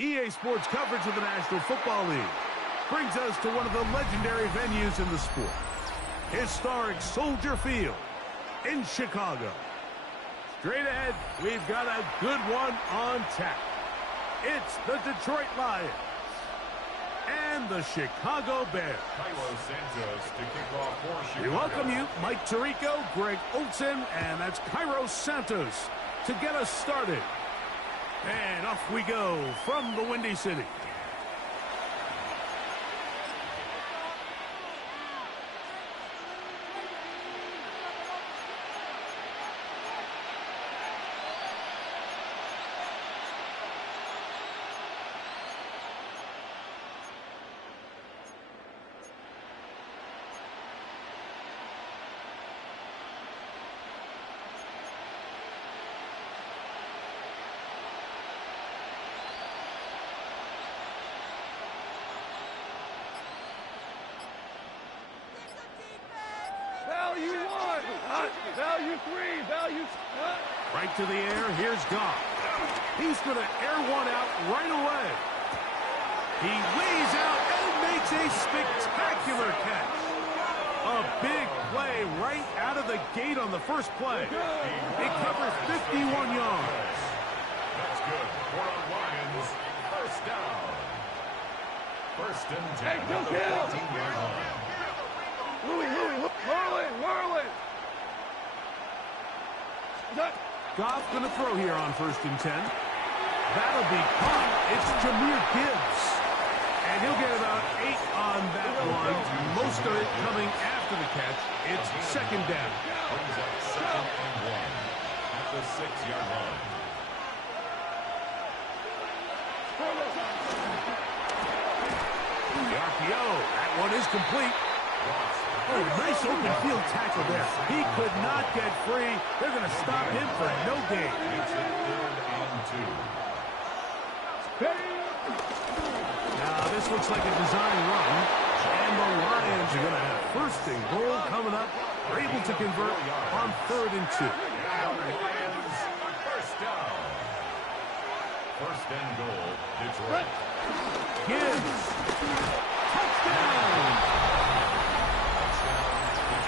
EA Sports coverage of the National Football League brings us to one of the legendary venues in the sport. Historic Soldier Field in Chicago. Straight ahead, we've got a good one on tap. It's the Detroit Lions and the Chicago Bears. We welcome you, Mike Tirico, Greg Olsen, and that's Cairo Santos to get us started. And off we go from the Windy City. Value one, value three, value... Right to the air, here's Goff. He's going to air one out right away. He lays out and makes a spectacular catch. A big play right out of the gate on the first play. It covers 51 yards. That's good. For the Lions, first down. First and 10 at the 14-yard line. Louis, whirling. Goff going to throw here on first and 10. That'll be caught. It's Jahmyr Gibbs. And he'll get about 8 on that one. Most of it coming after the catch. It's second down. Brings up second and 1 at the 6-yard line. The RPO. That one is complete. Oh, nice open field tackle there. He could not get free. They're going to stop him for no gain. It's a third and 2. Now, this looks like a design run. And the Lions are going to have first and goal coming up. They're able to convert on third and 2. Lions, first down. First and goal, Detroit. Gibbs. Touchdown.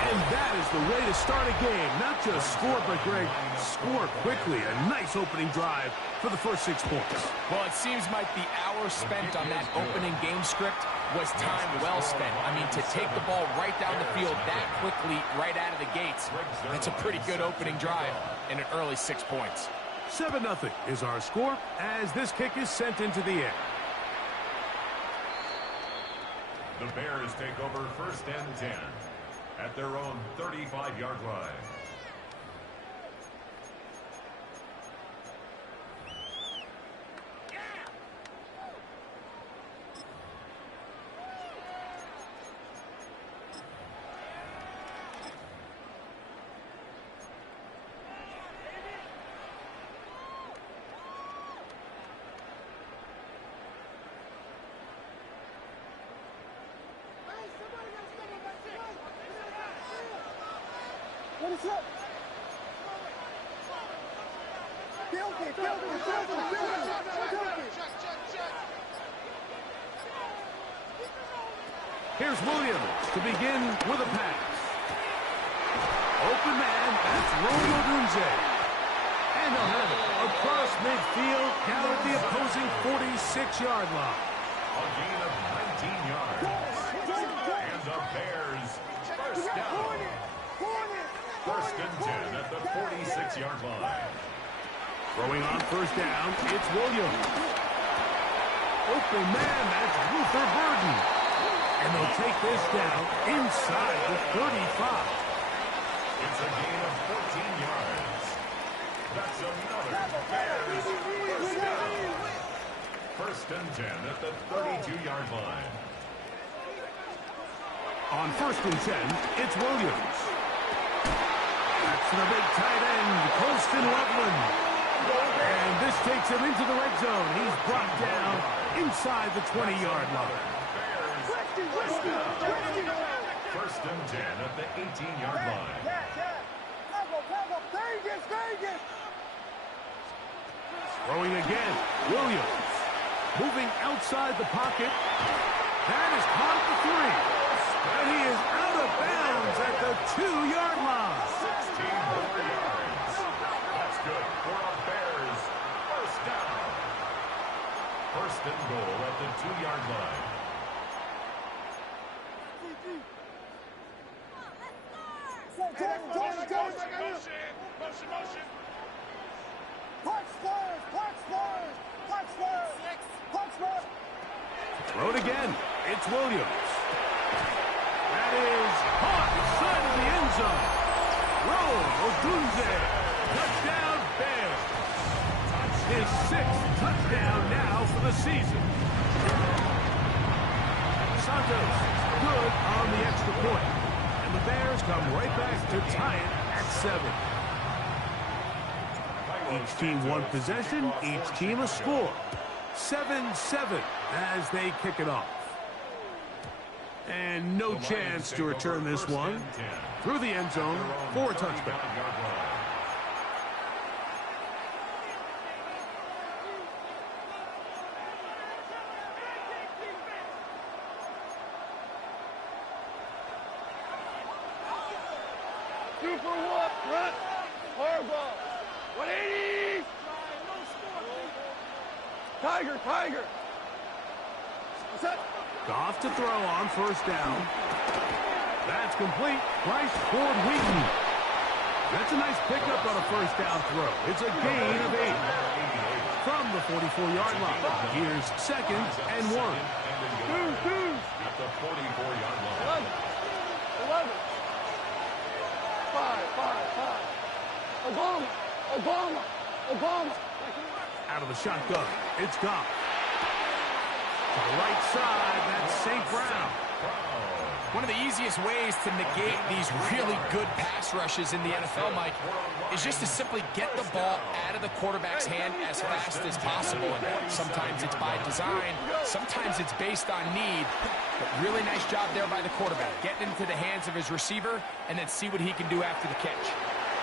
And that is the way to start a game. Not just score, but, Greg, score quickly. A nice opening drive for the first 6 points. Well, it seems like the hour spent on that opening game script was time well spent. I mean, to take the ball right down the field that quickly right out of the gates, that's a pretty good opening drive and an early 6 points. 7-0 is our score as this kick is sent into the air. The Bears take over first and 10 at their own 35-yard line. What is up? Build it. Here's Williams to begin with a pass. Open man, that's Romeo Dunze. And they'll have it across midfield down at the opposing 46-yard line. A gain of 19 yards. And the Bears first down. First and 10 at the 46-yard line. Throwing on first down, it's Williams. Open man, that's Luther Burden. And they'll take this down inside the 35. It's a gain of 14 yards. That's another Bears first down. First and 10 at the 32-yard line. On first and 10, it's Williams. That's the big tight end, Colston Loveland. And this takes him into the red zone. He's brought down inside the 20-yard line. First and 10 at the 18-yard line. Vegas! Throwing again, Williams. Moving outside the pocket. That is caught at the 3. And he is out of bounds at the 2-yard line. 16 more yards. That's good for a Bears first down. First and goal at the 2-yard line. Motion. Throw it again. It's Williams. That is caught inside of the end zone. Roll, Odunze. Touchdown, Bears. His 6th touchdown now for the season. Santos, good on the extra point. And the Bears come right back to tie it at 7. Each team one possession, each team a score. 7-7 as they kick it off. And no chance to return this one through the end zone for a touchback. Super what? Run. Harbaugh. 180. Tiger. What's up? Goff to throw on first down. That's complete. Price toward Wheaton. That's a nice pickup on a first down throw. It's a gain of 8 from the 44-yard line. Here's 2nd and 1. Two. At the 44-yard line. 11. 5. Obama. Out of the shotgun. It's Goff. To the right side, that's St. Brown. One of the easiest ways to negate these really good pass rushes in the NFL, Mike, is just to simply get the ball out of the quarterback's hand as fast as possible. And sometimes it's by design, sometimes it's based on need. But really nice job there by the quarterback, getting into the hands of his receiver and then see what he can do after the catch.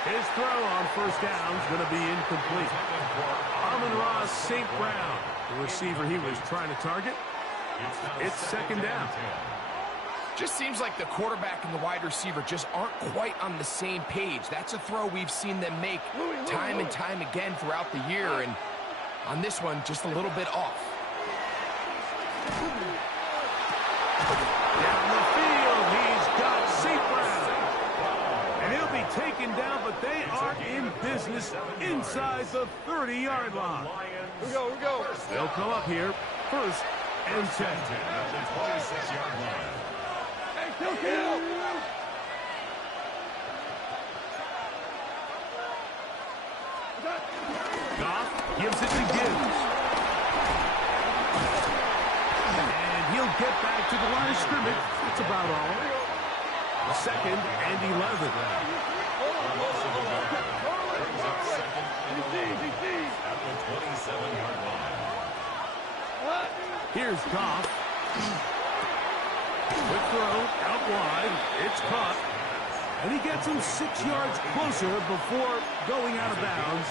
His throw on first down is going to be incomplete. Amon-Ra St. Brown, the receiver he was trying to target. It's 2nd down. Just seems like the quarterback and the wide receiver just aren't quite on the same page. That's a throw we've seen them make time and time again throughout the year, and on this one, just a little bit off. Down the field, he's got St. Brown. And he'll be taken down, but they are in business inside the 30-yard line. We go. They'll come up here, 1st and 10. At the 26-yard line. Kill. Goff gives it to Gibbs. And he'll get back to the line of scrimmage. That's about all. 2nd and 11. At the 27-yard line. Here's Goff. Quick throw, out wide. It's caught. And he gets him 6 yards closer before going out of bounds.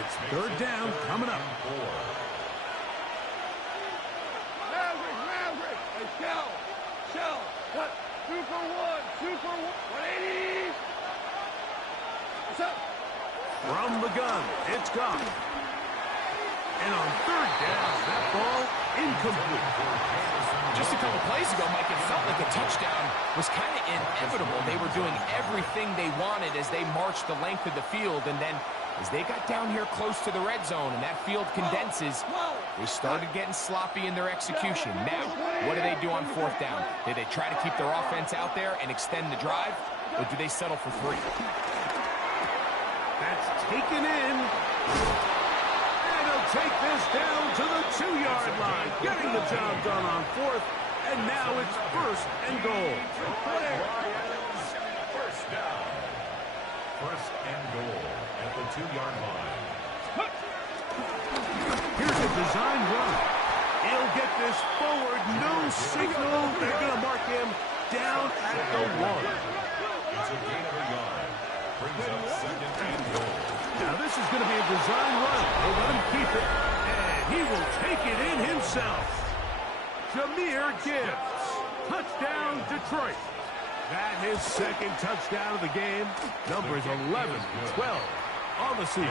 It's 3rd down coming up. Maverick. Hey, Shell. Cut. 2 for 1. 180. What's up? From the gun, it's Goff. And on 3rd down, that ball incomplete. Just a couple plays ago, Mike, it felt like a touchdown was kind of inevitable. They were doing everything they wanted as they marched the length of the field, and then as they got down here close to the red zone and that field condenses, they started getting sloppy in their execution. Now, what do they do on 4th down? Do they try to keep their offense out there and extend the drive, or do they settle for 3? That's taken in. And he'll take this down to the 2-yard line, getting the job done on 4th, and now it's 1st and goal. Lions, first down. 1st and goal at the 2-yard line. Here's a design run. He'll get this forward, no signal. They're going to mark him down at the 1. It's a gain of a yard. Brings up 2nd and goal. Now this is going to be a design run. They'll let him keep it, and he will take it in his himself. Jahmyr Gibbs. Touchdown, Detroit. That his second touchdown of the game. Numbers 11, 12 on the season.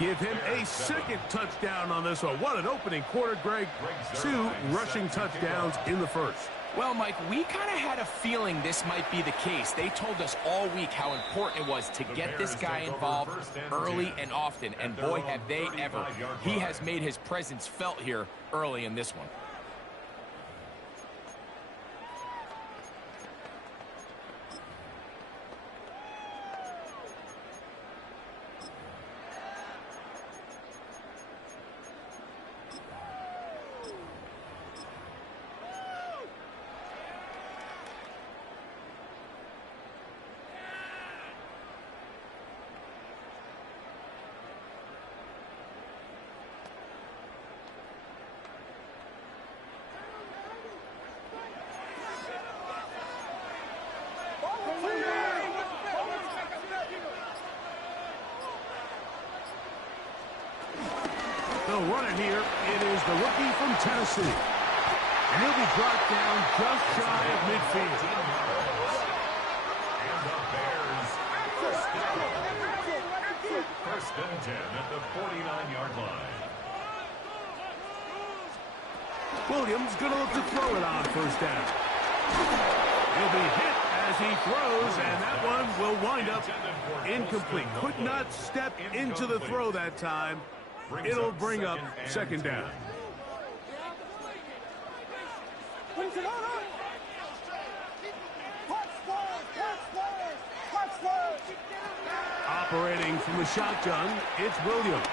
Give him a second touchdown on this one. What an opening quarter, Greg. 2 rushing touchdowns in the first. Well, Mike, we kind of had a feeling this might be the case. They told us all week how important it was to get this guy involved early and often, and boy, have they ever. He has made his presence felt here early in this one. They'll run it here. It is the rookie from Tennessee. And he'll be brought down just shy of midfield. And the Bears first and 10 at the 49-yard line. Williams going to look to throw it on first down. He'll be hit as he throws, and that one will wind up incomplete. Could not step into the throw that time. It'll bring up second down. Operating from the shotgun, it's Williams.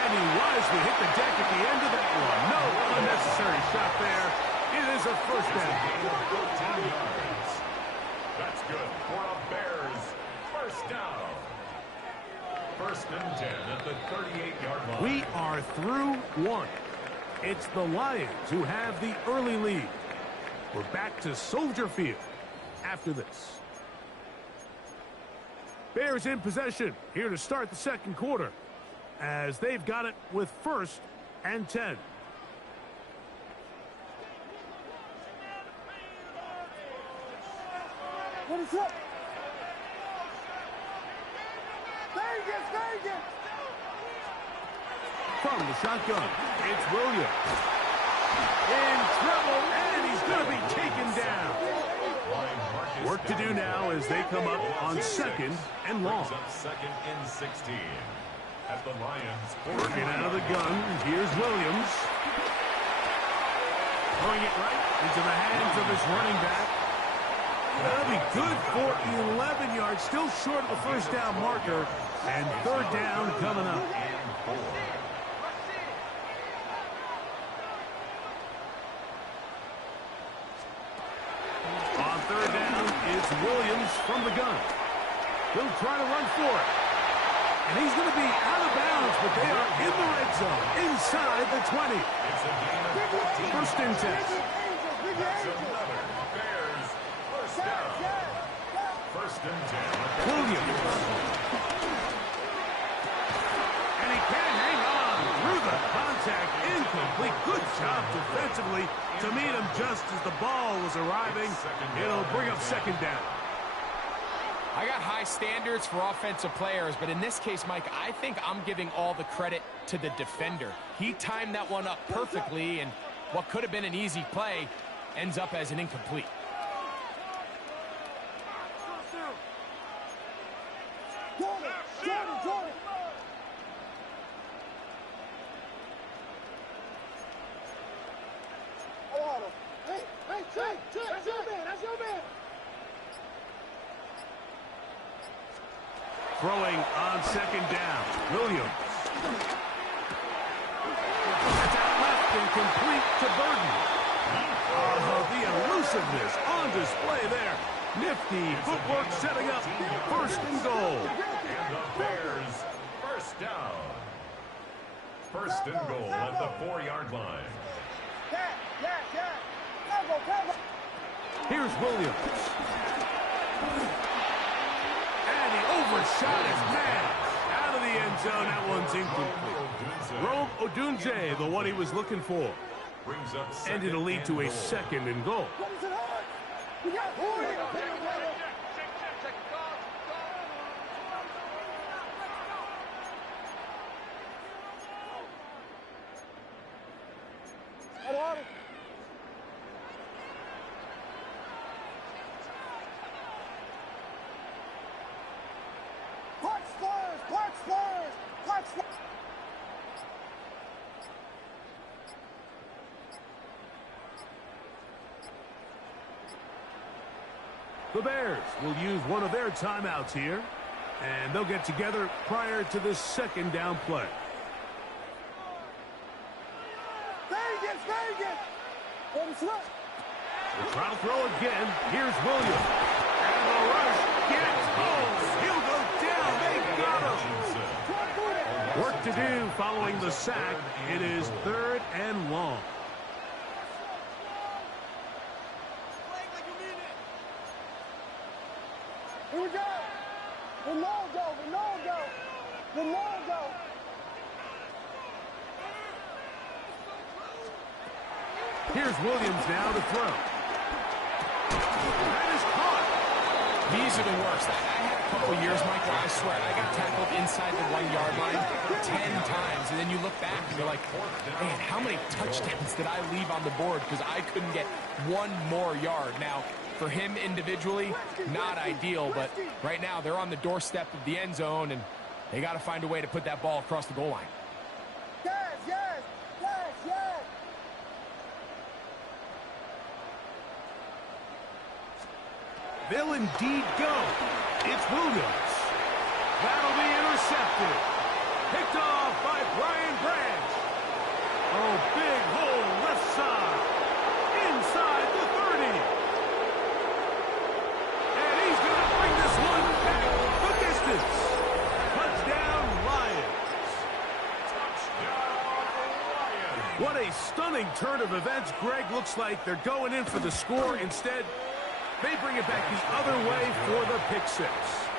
And he wisely hit the deck at the end of that one. No unnecessary shot there. It is a first down. That's good for a Bears first down. First and 10 at the 38-yard line. We are through one. It's the Lions who have the early lead. We're back to Soldier Field after this. Bears in possession here to start the second quarter as they've got it with first and 10. What is up? Vegas! From the shotgun, it's Williams. In trouble, and he's going to be taken down. Work to do now as they come up on second and long. Second and 16. As the Lions working out of the gun, here's Williams. Throwing it right into the hands of his running back. That'll be good for 11 yards, still short of the first down marker, and third down coming up. On third down, it's Williams from the gun. He'll try to run for it. And he's going to be out of bounds, but they are in the red zone, inside the 20. First and 10. First and 10. Williams. And he can't hang on through the contact. Incomplete. Good job defensively to meet him just as the ball was arriving. It'll bring up second down. I got high standards for offensive players, but in this case, Mike, I think I'm giving all the credit to the defender. He timed that one up perfectly, and what could have been an easy play ends up as an incomplete. Jordan. Hey, that's your man. Throwing on second down. Williams. That's out left and complete to Burton. The elusiveness on display there. Nifty footwork setting up first and goal. And the Bears first down. First and goal at the 4-yard line. Here's Williams. And he overshot his man. Out of the end zone. That one's one's incomplete. Rome Odunze, the one he was looking for. Brings up And it'll lead to a second and goal. The Bears will use one of their timeouts here, and they'll get together prior to this second down play. They'll try to throw again. Here's Williams. And the rush gets home. He'll go down. They got him. Work to do following the sack. It is 3rd and long. Here we go. The no-go. Here's Williams now to throw. That is caught. These are the worst. I had a couple years, Michael, I swear, I got tackled inside the 1-yard line 10 times, and then you look back and you're like, man, how many touchdowns did I leave on the board because I couldn't get one more yard? Now, for him individually, not ideal, but right now they're on the doorstep of the end zone, and they got to find a way to put that ball across the goal line. Yes. They'll indeed go. It's Williams. That'll be intercepted. Picked off by Brian Branch. Oh, big hole left side. Inside the 30. And he's going to bring this one back the distance. Touchdown, Lions. What a stunning turn of events. Greg, looks like they're going in for the score. Instead, they bring it back the other way for the pick six.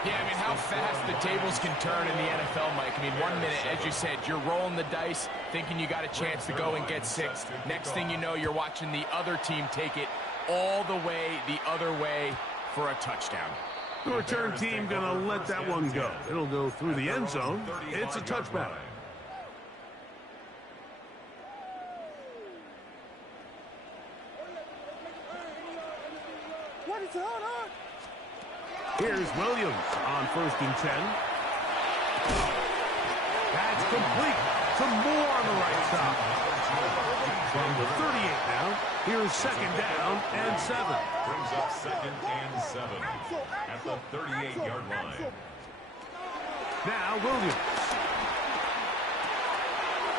Yeah, I mean, how fast the tables can turn in the NFL, Mike. I mean, 1 minute, as you said, you're rolling the dice, thinking you got a chance to go and get 6. Next thing you know, you're watching the other team take it all the way the other way for a touchdown. The return team going to let that one go. It'll go through the end zone. It's a touchback. Here's Williams on 1st and 10. That's complete. Some more on the right side. From the 38 now, here's 2nd down and 7. Brings up 2nd and 7 at the 38-yard line. Now Williams.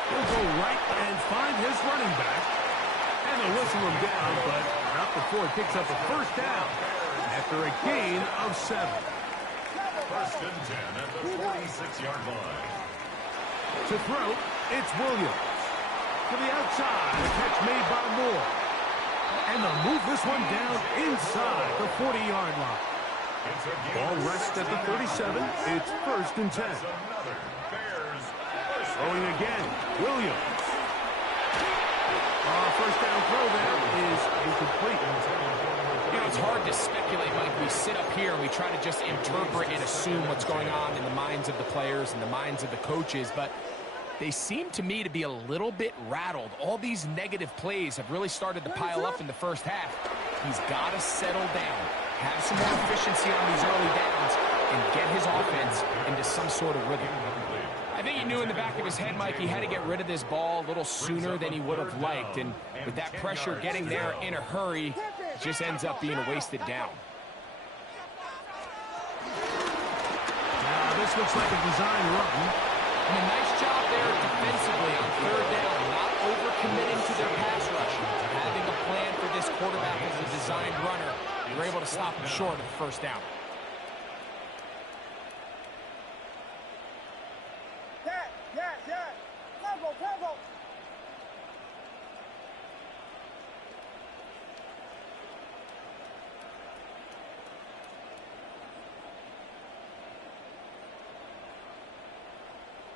He'll go right and find his running back. And they'll whistle him down, but not before he picks up a 1st down after a gain of 7. 1st and 10 at the 46-yard line. To throw, it's Williams. To the outside, a catch made by Moore. And they'll move this one down inside the 40-yard line. Ball rests at the 37. It's 1st and 10. Throwing again, Williams. 1st down throw there is incomplete. You know, it's hard to speculate, Mike. We sit up here and we try to just interpret and assume what's going on in the minds of the players and the minds of the coaches, but they seem to me to be a little bit rattled. All these negative plays have really started to pile up in the first half. He's got to settle down, have some more efficiency on these early downs, and get his offense into some sort of rhythm. I think he knew in the back of his head, Mike, he had to get rid of this ball a little sooner than he would have liked, and with that pressure getting there in a hurry, it just ends up being a wasted down. Now, this looks like a design run. And a nice job there defensively on 3rd down, not overcommitting to their pass rush. Having a plan for this quarterback as a designed runner, they were able to stop him short of the 1st down. Tempo.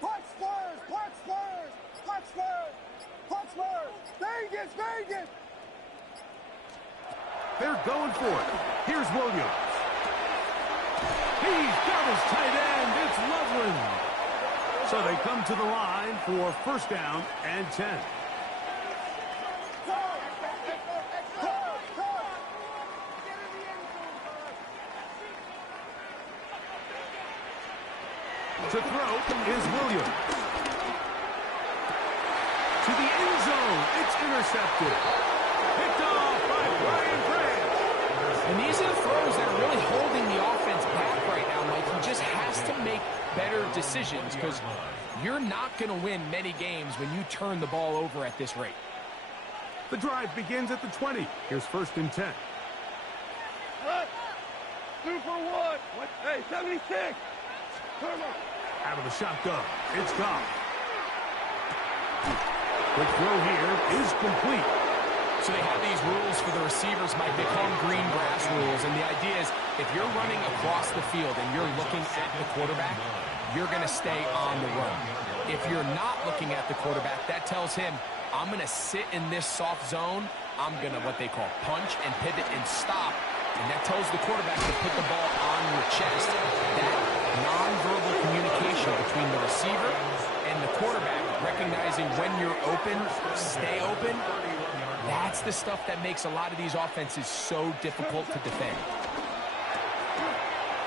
Punch first. They're going for it. Here's Williams. He's got his tight end. It's Loveland. So they come to the line for first down and 10. To throw is Williams. To the end zone. It's intercepted. Picked off by Brian Branch. And these are the throws that are really holding the offense back right now, Mike. He just has to make better decisions because you're not going to win many games when you turn the ball over at this rate. The drive begins at the 20. Here's first and 10. 2 for 1. Hey, 76. Out of the shotgun. It's gone. Quick throw here is complete. So they have these rules for the receivers, Mike. They call them green grass rules. And the idea is if you're running across the field and you're looking at the quarterback, you're going to stay on the run. If you're not looking at the quarterback, that tells him, I'm going to sit in this soft zone. I'm going to, what they call, punch and pivot and stop. And that tells the quarterback to put the ball on your chest. That nonverbal communication between the receiver and the quarterback, recognizing when you're open, stay open, that's the stuff that makes a lot of these offenses so difficult to defend.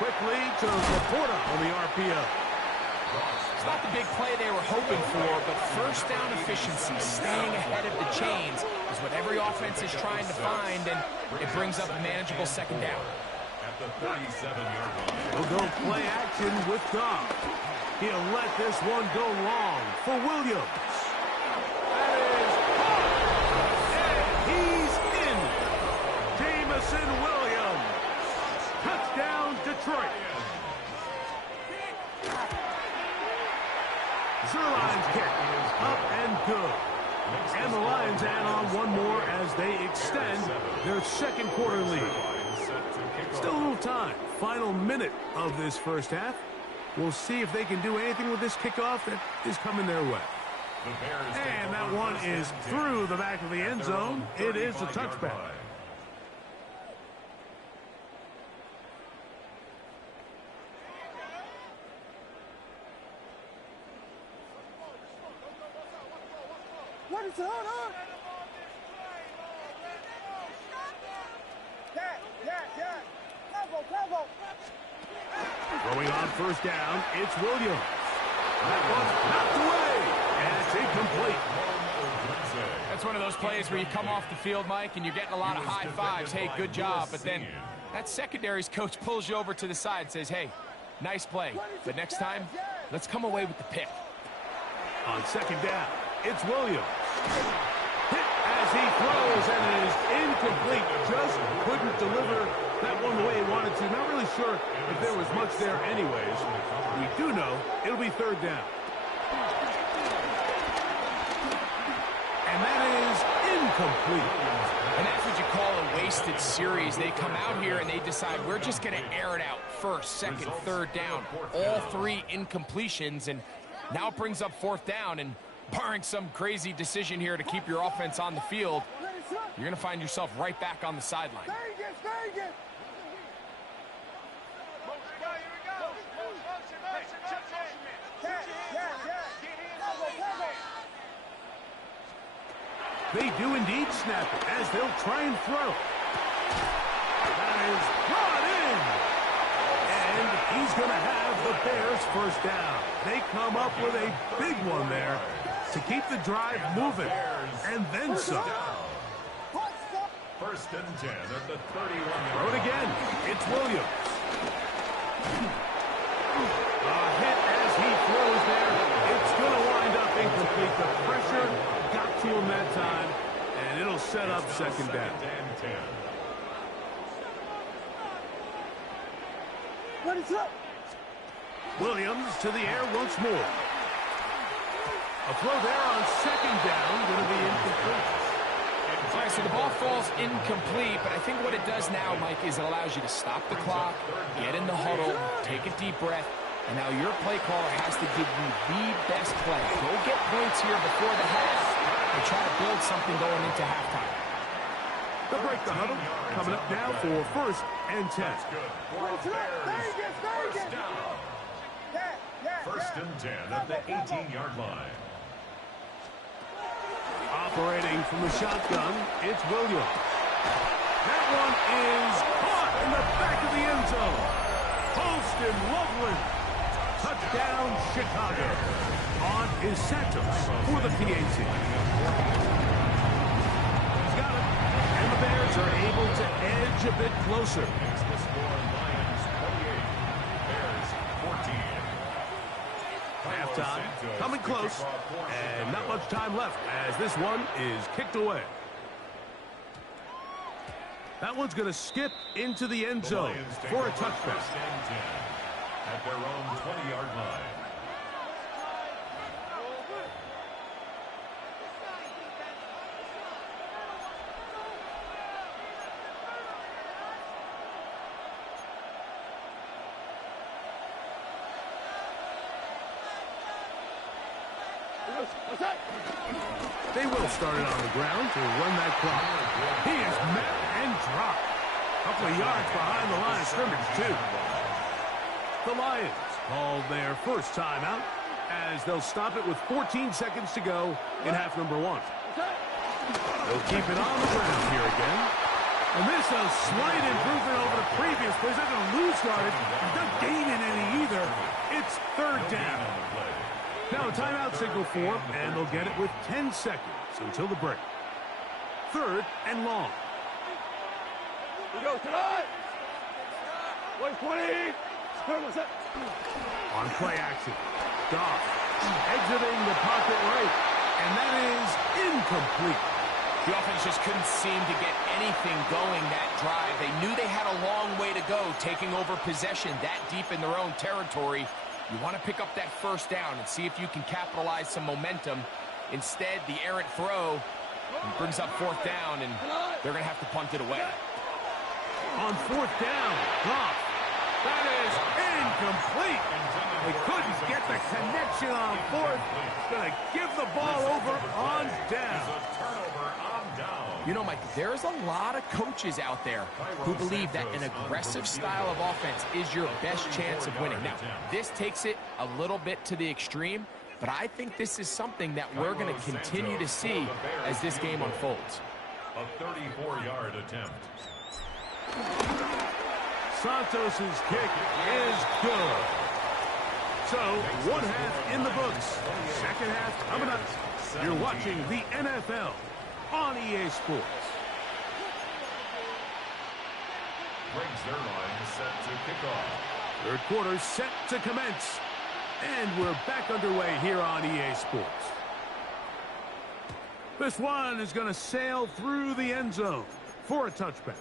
Quickly to Laporta on the RPO. It's not the big play they were hoping for, but first down efficiency, staying ahead of the chains, is what every offense is trying to find, and it brings up a manageable second down. At the 37-yard line. We'll go play action with Dom. He'll let this one go long for Williams. That is caught. And he's in. Jamison Williams. Touchdown, Detroit. Zerline's kick up and good. And the Lions add on one more as they extend their second quarter lead. Still a little time. Final minute of this first half. We'll see if they can do anything with this kickoff that is coming their way. And that one is through the back of the end zone. It is a touchback. What is it? Throwing on first down, it's Williams. That one's knocked away, and it's incomplete. That's one of those plays where you come off the field, Mike, and you're getting a lot of high fives. Hey, good job. But then that secondary's coach pulls you over to the side and says, hey, nice play. But next time, let's come away with the pick. On second down, it's Williams. Hit as he throws, and it is incomplete. Just couldn't deliver that one the way he wanted to. Not really sure if there was much there anyways. We do know it'll be third down. And that is incomplete. And that's what you call a wasted series. They come out here and they decide we're just going to air it out first, second, third down. All three incompletions, and now it brings up fourth down. And barring some crazy decision here to keep your offense on the field, you're going to find yourself right back on the sideline. They do indeed snap it as they'll try and throw. That is brought in. And he's going to have the Bears first down. They come up with a big one there to keep the drive moving. And then some. First and 10 at the 31. Throw it again. It's Williams. A hit as he throws there. It's going to wind up incomplete. The pressure got to him that time, and it'll set up second down. What is up? Williams to the air once more. A throw there on second down, going to be incomplete. All right, so the ball falls incomplete, but I think what it does now, Mike, is it allows you to stop the clock, get in the huddle, take a deep breath, and now your play caller has to give you the best play. Go get points here before the half, They try to build something going into halftime. They'll break the huddle. Coming up now for 1st and 10. First down. 1st and 10 at the 18-yard line. Operating from the shotgun, it's Williams. That one is caught in the back of the end zone. Holston Loveland. Touchdown, Chicago. On is Santos for the PAT. He's got it. And the Bears are able to edge a bit closer. It's the score, Lions 28, Bears 14. Halftime, coming close, and not much time left as this one is kicked away. That one's going to skip into the end zone for a touchback. At their own 20-yard line. They will start it on the ground to run that clock. He is met and dropped. A couple of yards behind the line of scrimmage, too. The Lions called their first timeout as they'll stop it with 14 seconds to go in half number 1. They'll keep it on the ground here again. And this is a slight improvement over the previous plays. They're going to lose yardage. They're not gaining any either. It's 3rd down. Now a timeout signal for them, and they'll get it with 10 seconds until the break. 3rd and long. We go tonight. 120. On play action. Goff exiting the pocket right, and that is incomplete. The offense just couldn't seem to get anything going that drive. They knew they had a long way to go, taking over possession that deep in their own territory. You want to pick up that 1st down and see if you can capitalize some momentum. Instead, the errant throw brings up 4th down, and they're going to have to punt it away. On 4th down, Goff. That is incomplete. They couldn't get the connection on 4th. Going to give the ball over on down. You know, Mike, there's a lot of coaches out there who believe that an aggressive style of offense is your best chance of winning. Now, this takes it a little bit to the extreme, but I think this is something that we're going to continue to see as this game unfolds. A 34-yard attempt. Santos' kick is good. So, 1 half in the books. 2nd half coming up. You're watching the NFL on EA Sports. Brings their line set to kick off. 3rd quarter set to commence. And we're back underway here on EA Sports. This one is going to sail through the end zone for a touchback.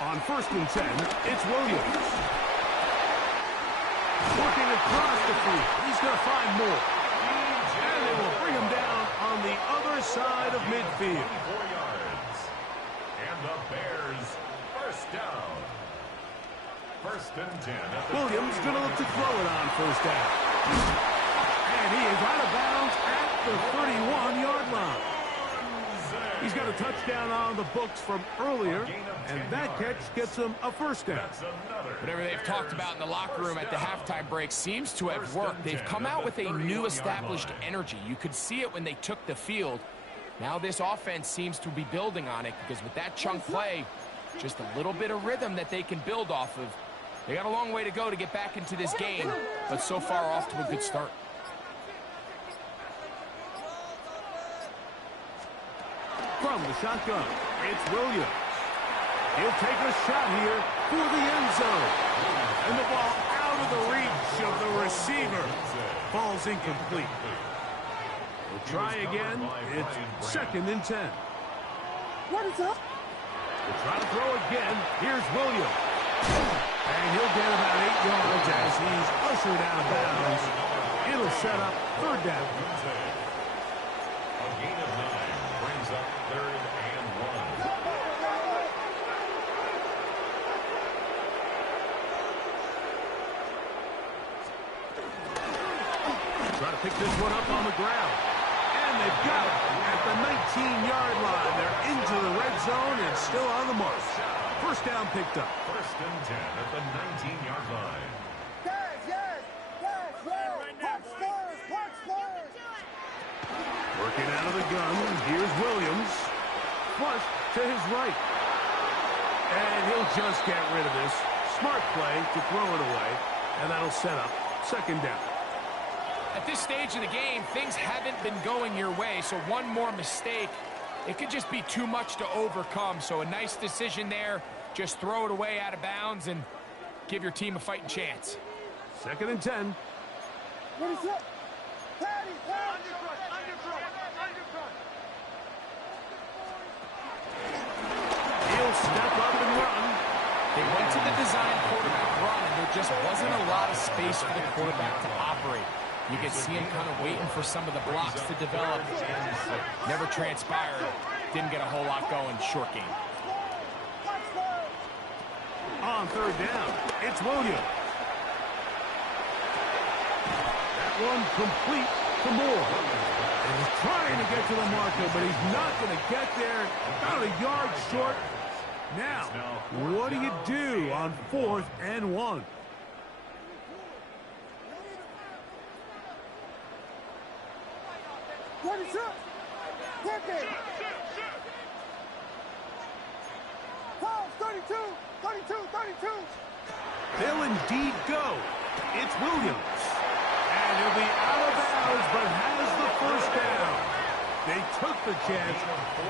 On 1st and 10, it's Williams. Working across the field. He's going to find more. And they will bring him down on the other side of midfield. 4 yards. And the Bears 1st down. 1st and 10. Williams going to look to throw it on 1st down. And he is out of bounds at the 31-yard line. He's got a touchdown on the books from earlier, and that catch gets him a 1st down. Whatever they've talked about in the locker room at the halftime break seems to have worked. They've come out with a new established energy. You could see it when they took the field. Now this offense seems to be building on it because with that chunk play, just a little bit of rhythm that they can build off of. They got a long way to go to get back into this game, but so far off to a good start. From the shotgun, it's Williams. He'll take a shot here for the end zone. And the ball out of the reach of the receiver. Falls incomplete. We'll try again. It's 2nd and 10. What is up? We'll try to throw again. Here's Williams. And he'll get about 8 yards as he's ushered out of bounds. It'll set up third down. A gain of 9 brings up 3rd and 1. Try to pick this one up on the ground. And they've got it at the 19-yard line. They're into the red zone and still on the march. First down picked up. 1st and 10 at the 19-yard line. Working out of the gun. Here's Williams. Flush to his right. And he'll just get rid of this. Smart play to throw it away. And that'll set up second down. At this stage of the game, things haven't been going your way, so one more mistake, it could just be too much to overcome. So a nice decision there. Just throw it away out of bounds and give your team a fighting chance. 2nd and 10. What is up? Patty, He'll step up and run. They went to the design quarterback run, and there just wasn't a lot of space for the quarterback to operate. You could see him kind of waiting for some of the blocks to develop. Never transpired. Didn't get a whole lot going. Short game. On third down, it's Williams. That one complete to Moore. And he's trying to get to the marker, but he's not going to get there. About a yard short. Now, what do you do on 4th and 1? What is up? Work it. 32, 32, 32. They'll indeed go. It's Williams. And he'll be out of bounds, but has the first down. They took the chance,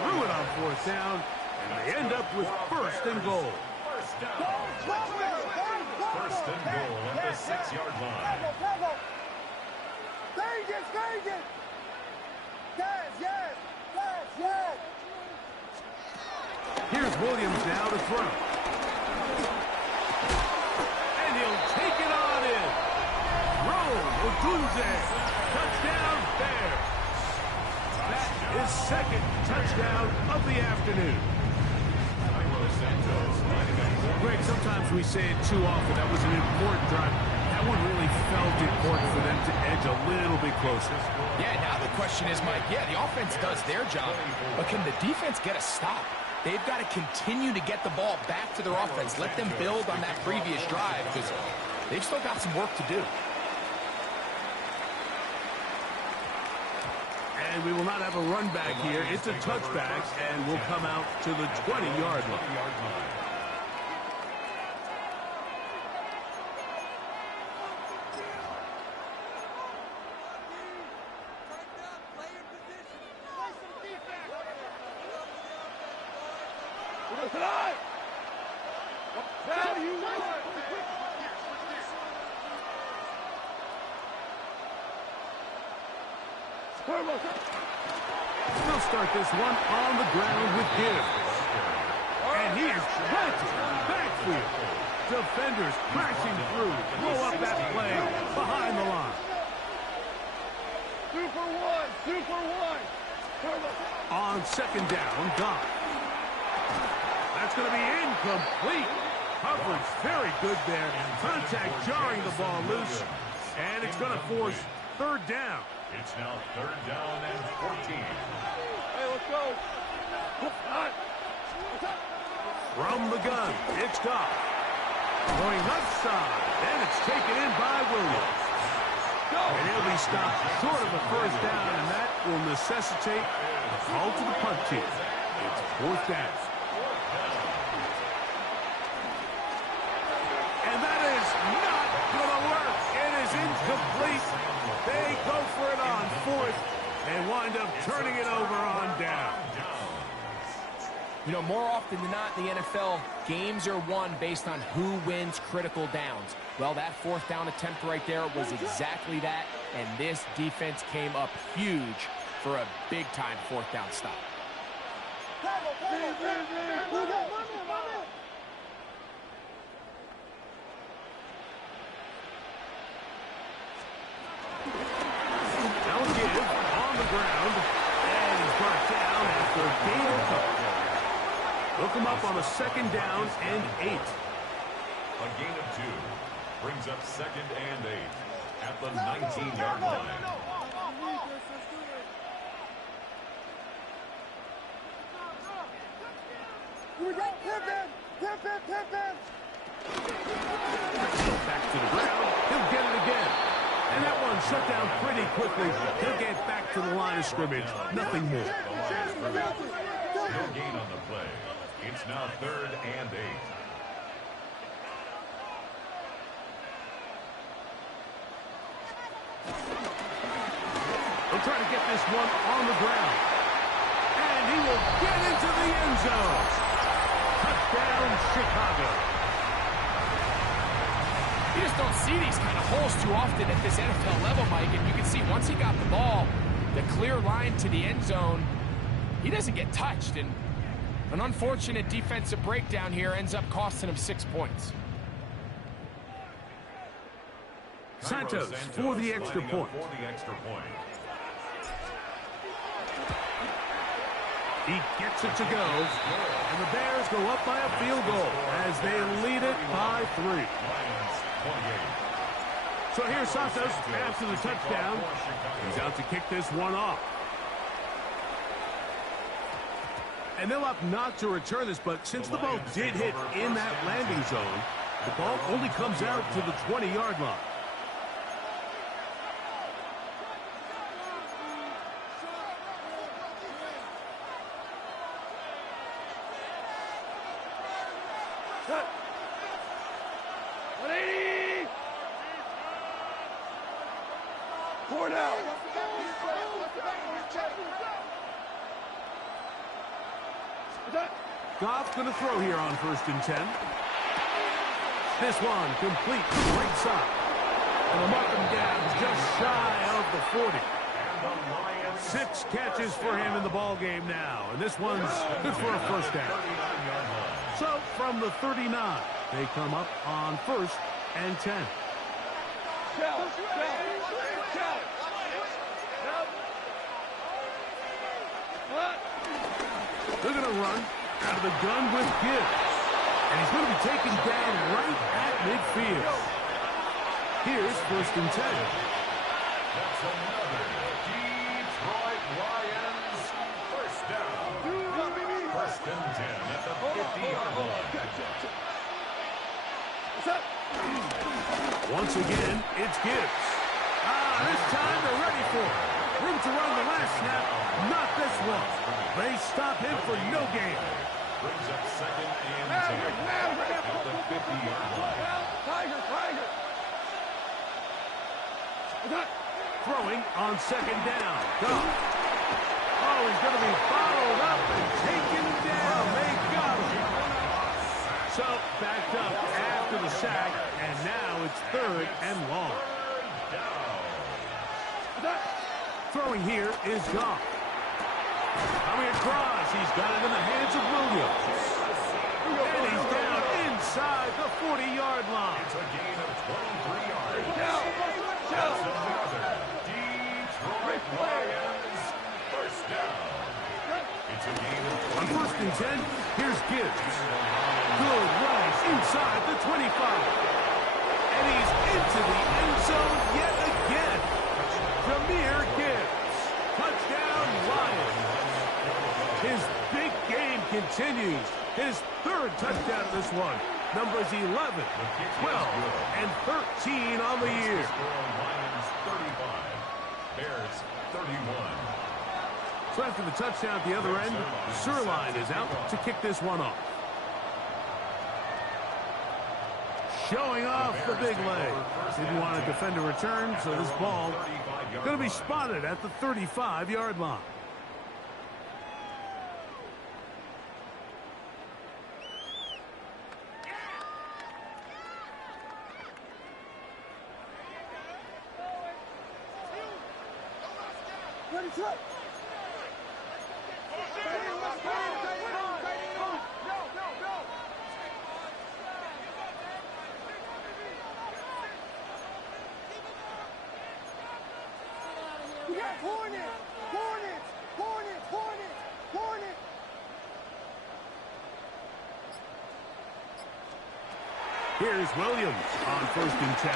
threw it on 4th down, and they end up with 1st and goal. 1st down. 1st and goal at the 6-yard line. Vegas, Vegas. Yes. Here's Williams now to throw. And he'll take it on in. Ogunze. Touchdown, Bears. That is 2nd touchdown of the afternoon. Greg, sometimes we say it too often. That was an important drive. That one really felt important for them to edge a little bit closer. Yeah, now the question is, Mike, yeah, the offense does their job, but can the defense get a stop? They've got to continue to get the ball back to their offense. Let them build on that previous drive because they've still got some work to do. And we will not have a run back here. It's a touchback, and we'll come out to the 20-yard line. They'll start this one on the ground with Gibbs. And he is planted backfield. Defenders crashing through. Blow up that play behind the line. Super one. On 2nd down, Dodd. That's going to be incomplete. Coverage very good there. Contact jarring the ball loose. And it's going to force 3rd down. It's now 3rd down and 14. Hey, let's go. From the gun, it's Goff. Going left side, and it's taken in by Williams. And he'll be stopped short of the 1st down, and that will necessitate a call to the punt team. It's 4th down. And that is not going to work. It is incomplete. They go for it on 4th and wind up turning it over on down. You know, more often than not in the NFL, games are won based on who wins critical downs. Well, that 4th down attempt right there was exactly that, and this defense came up huge for a big-time 4th down stop. gain a couple. Hook him up on a 2nd down and 8. A gain of 2 brings up 2nd and 8 at the 19-yard line. Back to the ground. He'll get it again. And that one shut down pretty quickly. He'll get back to the line of scrimmage. Nothing more. No gain on the play. It's now 3rd and 8. He'll try to get this one on the ground. And he will get into the end zone. Touchdown, Chicago. You just don't see these kind of holes too often at this NFL level, Mike. And you can see once he got the ball, the clear line to the end zone, he doesn't get touched. And an unfortunate defensive breakdown here ends up costing him 6 points. Santos for the extra point. He gets it to go, and the Bears go up by a field goal as they lead it by 3. So here's Santos after the touchdown. He's out to kick this one off. And they'll opt not to return this, but since the ball did hit in that landing zone, the ball only comes out to the 20-yard line. Goff's going to throw here on 1st and 10. This one complete to the right side. And they'll mark him down just shy of the 40. 6 catches for him in the ball game now. And this one's good for a 1st down. So from the 39, they come up on 1st and 10. They're going to run out of the gun with Gibbs. And he's going to be taken down right at midfield. Here's 1st and 10. That's another Detroit Lions 1st down. 1st and 10 at the 50-yard line. Once again, it's Gibbs. This time they're ready for it. Room to run the last snap. Not this one. They stop him for no gain. Brings up 2nd and 10 at the 50-yard line. Throwing on 2nd down. Goff. Oh, he's going to be followed up and taken down. They got him. So backed up after the sack, and now it's 3rd and long. Throwing here is Goff. Coming across, he's got it in the hands of Williams. And he's down inside the 40-yard line. It's a gain of 23 yards. That's another Detroit Lions 1st down. It's a gain of 23. On 1st and 10, here's Gibbs. Good runs inside the 25. And he's into the end zone yet again. Jahmyr Gibbs. Touchdown, Lions. His big game continues. His 3rd touchdown of this one. Numbers 11, 12, and 13 on the year. Lions 35, Bears 31. So after the touchdown at the other end, Sirline is out to kick this one off. Showing off the big leg. Didn't want to defend a return, so this ball going to be spotted at the 35-yard line. Here's Williams on 1st and 10.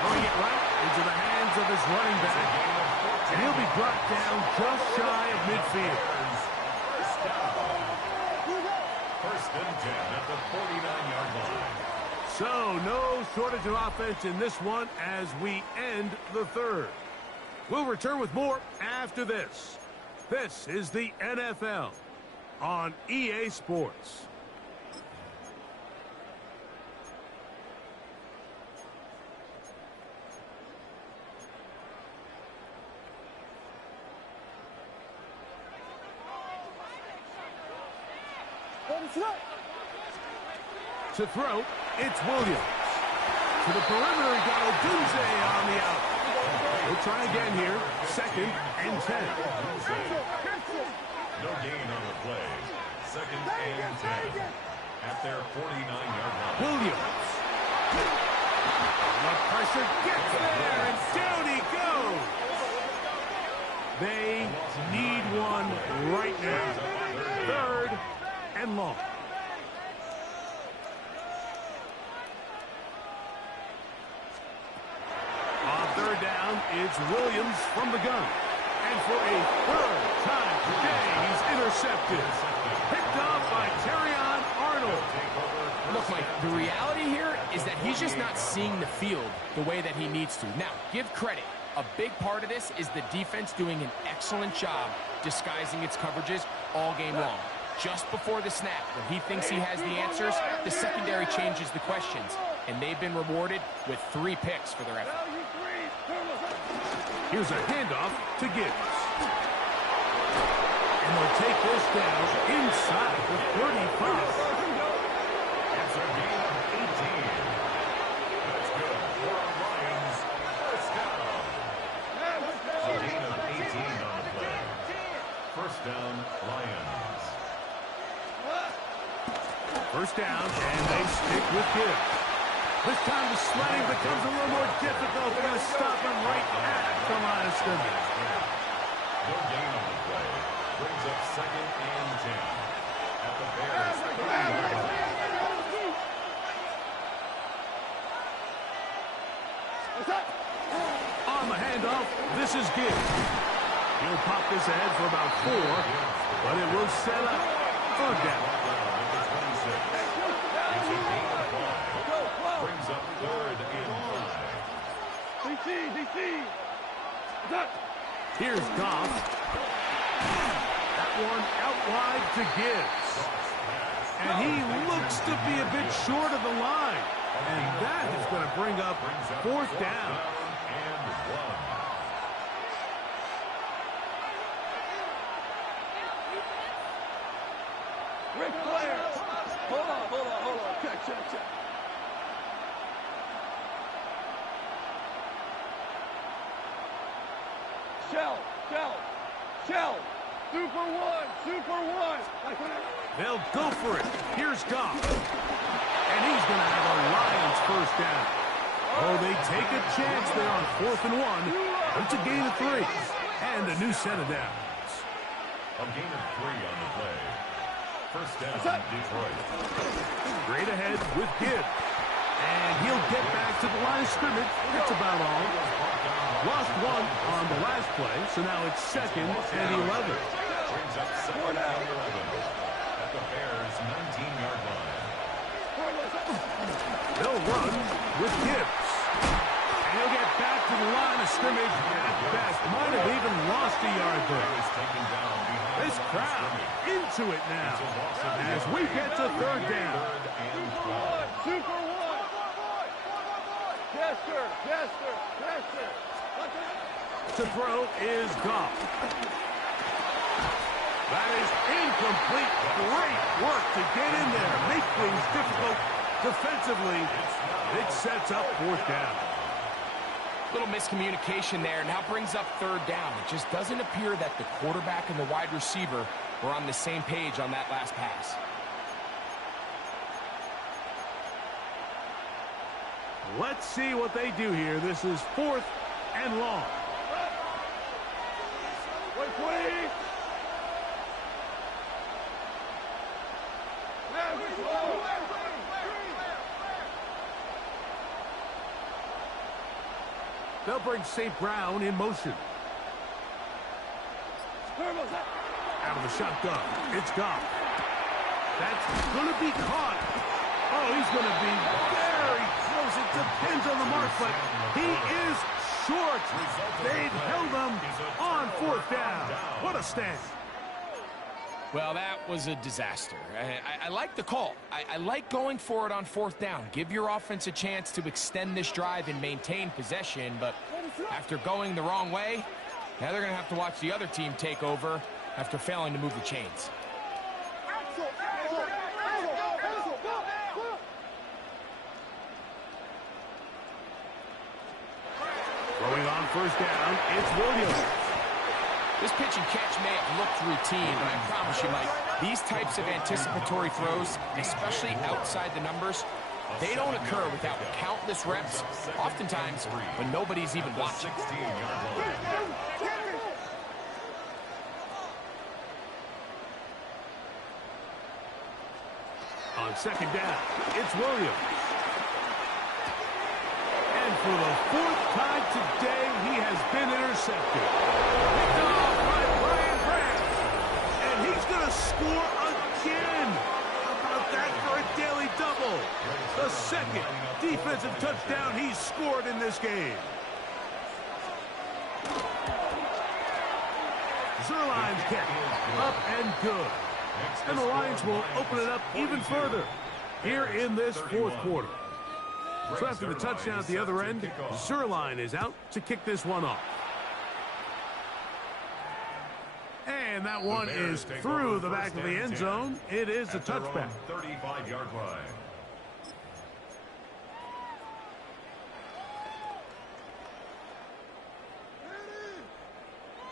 Throwing it right into the hands of his running back. And he'll be brought down just shy of midfield. First and 10 at the 49-yard line. So, no shortage of offense in this one as we end the third. We'll return with more after this. This is the NFL on EA Sports. To throw, it's Williams. To the perimeter, he got Odunze on the out. We'll try again here. 2nd and 10. No gain on the play. 2nd and 10 at their 49-yard line. Williams. The pressure gets there, and down he goes. They need one right now. 3rd and long. On 3rd down, it's Williams from the gun. And for a 3rd time today, he's intercepted. Picked off by Terrion Arnold. Look, Mike, the reality here is that he's just not seeing the field the way that he needs to. Now, give credit. A big part of this is the defense doing an excellent job disguising its coverages all game long. Just before the snap, when he thinks he has the answers, the secondary changes the questions. And they've been rewarded with 3 picks for their effort. Here's a handoff to Gibbs. And they'll take this down inside the 35. It's a gain of 18. That's good for our Lions. First down. A gain of 18 on the play. First down, Lions. 1st down, and they stick with Gibbs. This time the sledding becomes a little more difficult. They're going to stop him right at the line of scrimmage. No gain on the play. Brings up 2nd and 10 at the Bears' 30-yard line. On the handoff, this is Gibbs. He'll pop this ahead for about 4, but it will set up 3rd down. It's a gain of 5. Brings up 3rd and 5. Here's Goff. That one out wide to Gibbs. And he looks to be a bit short of the line. And that is going to bring up 4th down. And 1. Rick Flair. Hold on. Check. Shell. Super one. They'll go for it. Here's Goff. And he's going to have a Lions 1st down. Oh, they take a chance there on 4th and 1. It's a gain of 3. And a new set of downs. A gain of 3 on the play. First down, Detroit. Straight ahead with Gibbs. And he'll get back to the line of scrimmage. That's about all. Lost 1 on the last play, so now it's 2nd and 11. Brings up 2nd and 11 at the Bears' 19-yard line. They'll run with Gibbs. And he'll get back to the line of scrimmage at best. Might have even lost a yard there. This crowd into it now as we get to 3rd down. Super one. Chester. To throw is Goff. That is incomplete. Great work to get in there. Make things difficult defensively. It sets up 4th down. Little miscommunication there. Now brings up 3rd down. It just doesn't appear that the quarterback and the wide receiver were on the same page on that last pass. Let's see what they do here. This is 4th and long. Wait. They'll bring St. Brown in motion. Out of the shotgun. It's Goff. That's going to be caught. Oh, he's going to be very close. It depends on the mark, but he is short. They've held him on 4th down. What a stand. Well, that was a disaster. I like the call. I like going for it on 4th down. Give your offense a chance to extend this drive and maintain possession, but after going the wrong way, now they're going to have to watch the other team take over after failing to move the chains. Throwing on 1st down, it's Williams. This pitch and catch may have looked routine, but I promise you, Mike, these types of anticipatory throws, especially outside the numbers, they don't occur without countless reps, oftentimes when nobody's even watching. On 2nd down, it's Williams. And for the 4th time today, he has been intercepted. Picked off by Brian Brown. And he's going to score again. How about that for a daily double? The 2nd defensive touchdown he's scored in this game. Zerline's kick. Up and good. And the Lions will open it up even further here in this 4th quarter. So after the touchdown at the other end, Zerline is out to kick this one off. And that one is through the back of the end zone. It is a touchback. 35-yard line.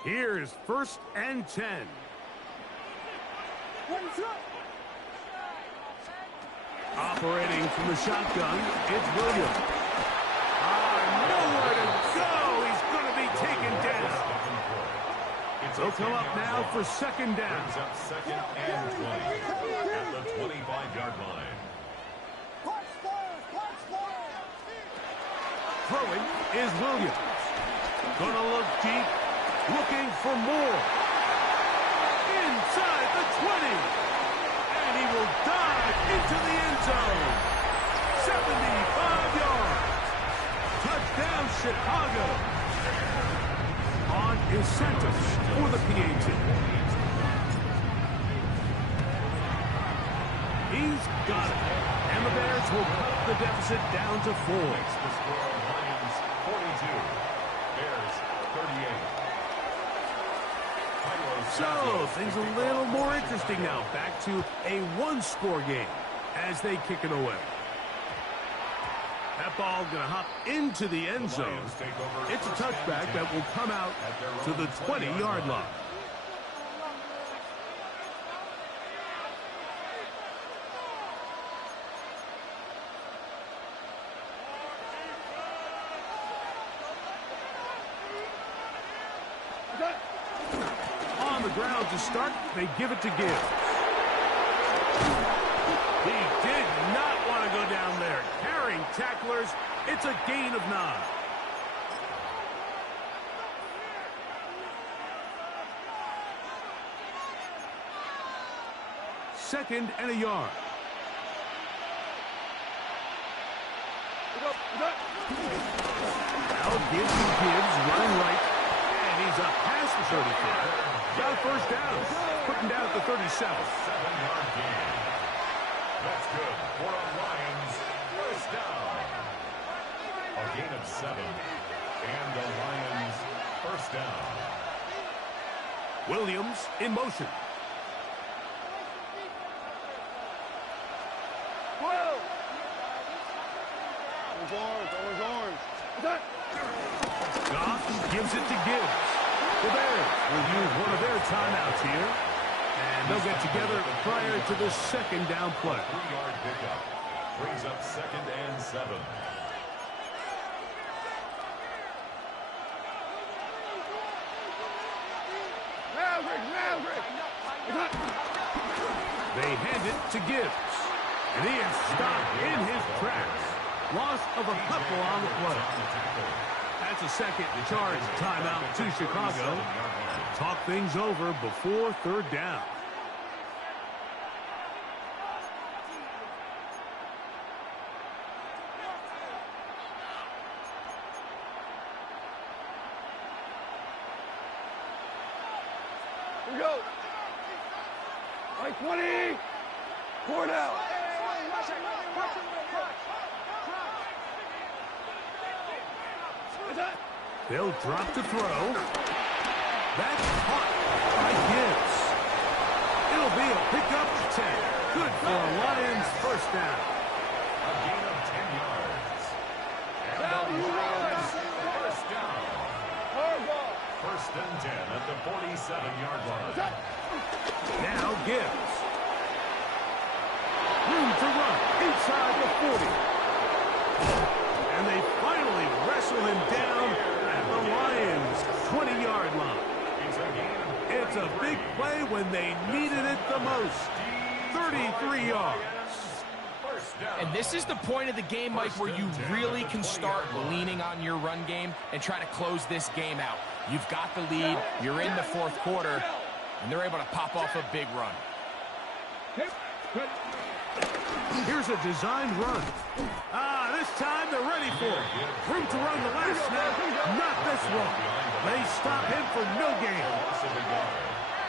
Here's 1st and 10. Operating from the shotgun, it's Williams. Nowhere to go. He's going to be taken down. They'll come up now for 2nd down. Brings up 2nd and 20 at the 25-yard line. Throwing is Williams. Gonna look deep, looking for more. Inside the 20. And he will dive into the end zone. 75 yards. Touchdown, Chicago. On is Santos for the PAT. He's got it. And the Bears will cut the deficit down to 4. Makes the score Lions 42. Bears 38. So, things a little more interesting now. Back to a one-score game as they kick it away. That ball going to hop into the end zone. It's a touchback that will come out to the 20-yard line. On the ground to start, they give it to Gibbs. He did not want to go down there. Carrying tacklers, it's a gain of 9. Second and a yard. Now Gibbs running right. And he's up past the 35. Got a 1st down. Putting down at the 37. 7-yard gain. That's good for a Lions 1st down. A gain of 7. And the Lions 1st down. Williams in motion. Goff gives it to Gibbs. The Bears will use one of their timeouts here. And they'll get together prior to the 2nd down play. 3-yard pickup. Brings up 2nd and 7. They hand it to Gibbs. And he is stopped in his tracks. Loss of a couple on the play. That's a second charge timeout to Chicago. Talk things over before third down. Here we go. Like 20. 4 down. They'll drop to throw. That's caught by Gibbs. It'll be a pickup 10. Good for a Lions first down. A gain of 10 yards. And the Lions first down. First and 10 at the 47-yard line. Now Gibbs. Room to run inside the 40. And they finally wrestle him down at the Lions' 20-yard line. It's a big play when they needed it the most. 33 yards. And this is the point of the game, Mike, where you really can start leaning on your run game and try to close this game out. You've got the lead, you're in the fourth quarter, and they're able to pop off a big run. Here's a designed run. This time they're ready for it. Room to run the last snap. Not this one. They stop him for no gain.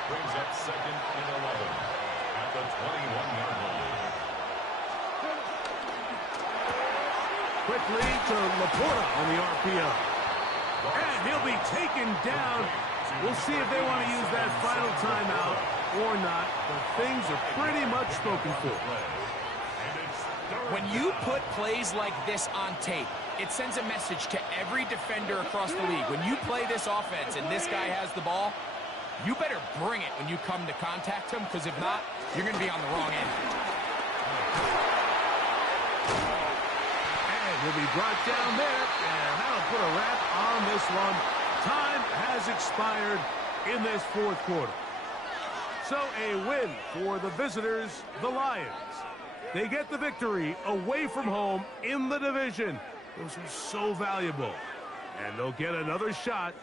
Brings up second and 11 at the 21-yard line. Quickly to Laporta on the RPO. And he'll be taken down. We'll see if they want to use that final timeout or not, but things are pretty much spoken for. When you put plays like this on tape, it sends a message to every defender across the league. When you play this offense and this guy has the ball, you better bring it when you come to contact him, because if not, you're going to be on the wrong end. And he'll be brought down there, and that'll put a wrap on this one. Time has expired in this fourth quarter. So a win for the visitors, the Lions. They get the victory away from home in the division. Those are so valuable. And they'll get another shot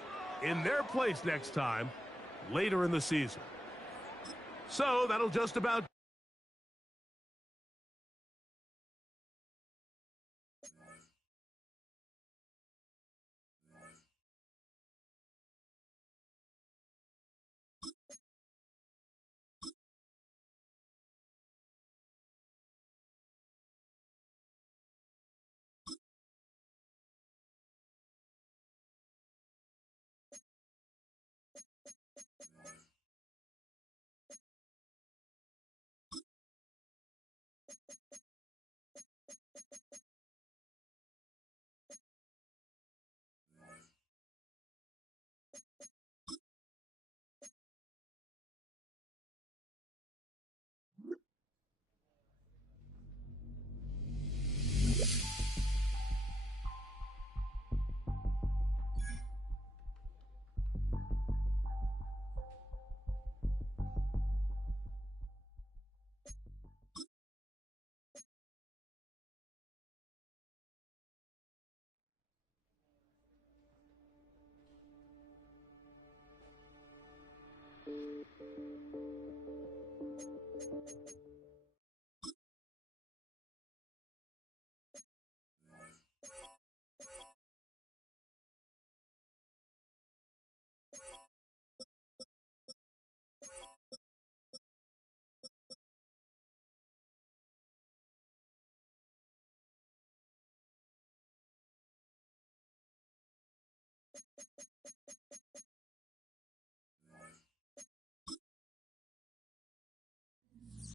in their place next time, later in the season. So that'll just about